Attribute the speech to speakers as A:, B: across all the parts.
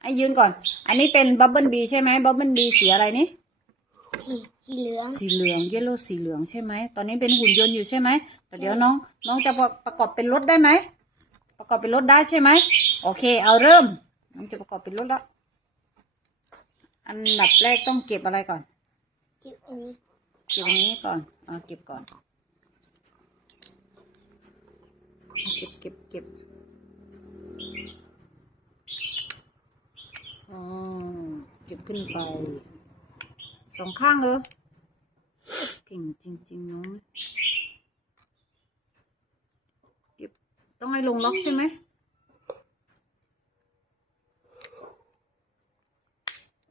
A: ไอ้ยืนก่อน อันนี้เป็นบับเบิลบีใช่ไหมบับเบิลบีสีอะไรนี่
B: สีสีเหลือง
A: สีเหลืองเยลโล่สีเหลืองใช่ไหม ตอนนี้เป็นหุ่นยนต์อยู่ใช่ไหมแต่เดี๋ยวน้อง น้องจะประประกอบเป็นรถได้ไหม ประกอบเป็นรถได้ใช่ไหม โอเค เอาเริ่ม น้องจะประกอบเป็นรถแล้ว อันดับแรกต้องเก็บอะไรก่อน
B: เก็บอันนี้
A: เก็บอันนี้ก่อนอ่าเก็บก่อน เก็บเก็บเก็บอ๋อ เก็บขึ้นไปสองข้างเลยเก่งจริง ๆ น้องเก็บต้องให้ลงล็อกใช่ไหม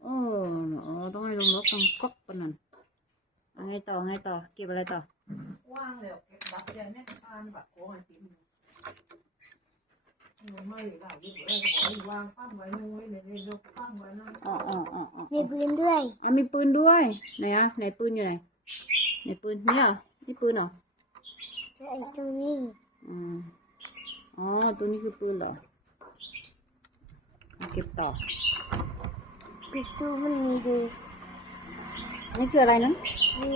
A: โอ้อ๋อต้องให้ลงล็อกตรงก๊อกปะนั่นเอาไงต่อไงต่อเก็บอะไรต่อ
C: ว่างเลยเก็บบัตรเดียวเนี่ยอ่านบัตรโค้งไอ้ปิ๊ม หนูไม่หลับอยู่เลยก็บอกวางปั้มไว้นู่นไว้ในในยกปั้มไว้นั่น
A: อ๋ออ๋ออ๋ออ๋อ
B: มีปืนด้วย
A: อะมีปืนด้วยไหนอะไหนปืนอยู่ไหนไหนปืนนี่เหรอนี่ปืนเหรอ
B: ใช่ตรงนี้
A: อืมอ๋อตัวนี้คือปืนเหรอเอาเก็บต่อ
B: ปิดตู้มันมีดู
A: นี่คืออะไรนะ
B: นี่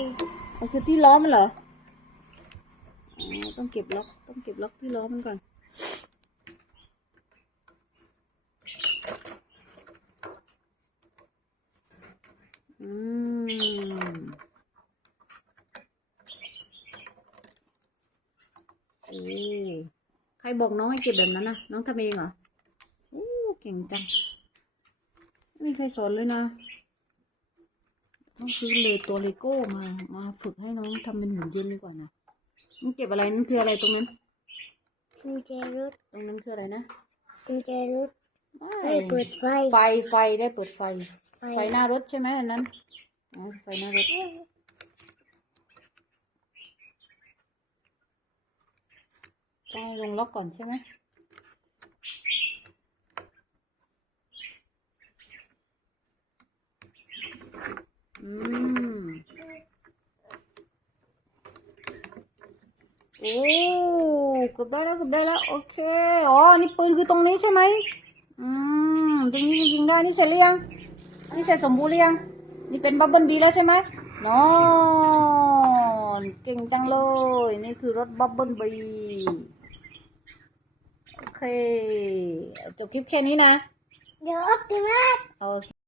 A: มันคือที่ล้อมันเหรออ๋อต้องเก็บล็อกต้องเก็บล็อกที่ล้อมันก่อน อืมโอ้ใครบอกน้องให้เก็บแบบนั้นนะน้องทำเองเหรอโอ้เก่งจัง ไม่มีใครสอนเลยนะ ต้องซื้อเลตัวเลโก้มา มาฝึกให้น้องทำเป็นหุ่นยนต์ดีกว่านะมึงเก็บอะไรนั่นคืออะไรตรงนั้น
B: กุญแจรถ
A: ตรงนั้นคืออะไรนะ
B: กุญแจรถ
A: ไม่
B: ได้เปิดไฟ
A: ไฟไฟได้เปิดไฟ
B: ไฟ
A: ไฟหน้ารถใช่ไหมอันนั้นอ๋อไฟหน้ารถ ต้องลงล็อกก่อนใช่ไหมอืม โอ้เกือบได้แล้วเกือบได้แล้ว โอเค อ๋อ นี่ปืนคือตรงนี้ใช่ไหม อืม ตรงนี้ยิงได้ นี่เสร็จหรือยัง นี่เสร็จสมบูรณ์หรือยัง นี่เป็นบับเบิลบีแล้วใช่ไหมนอนเก่งจังเลย นี่คือรถบับเบิลบีโอเค จบคลิปแค่นี้นะ
B: เดี๋ยวออปติมัส
A: โอเค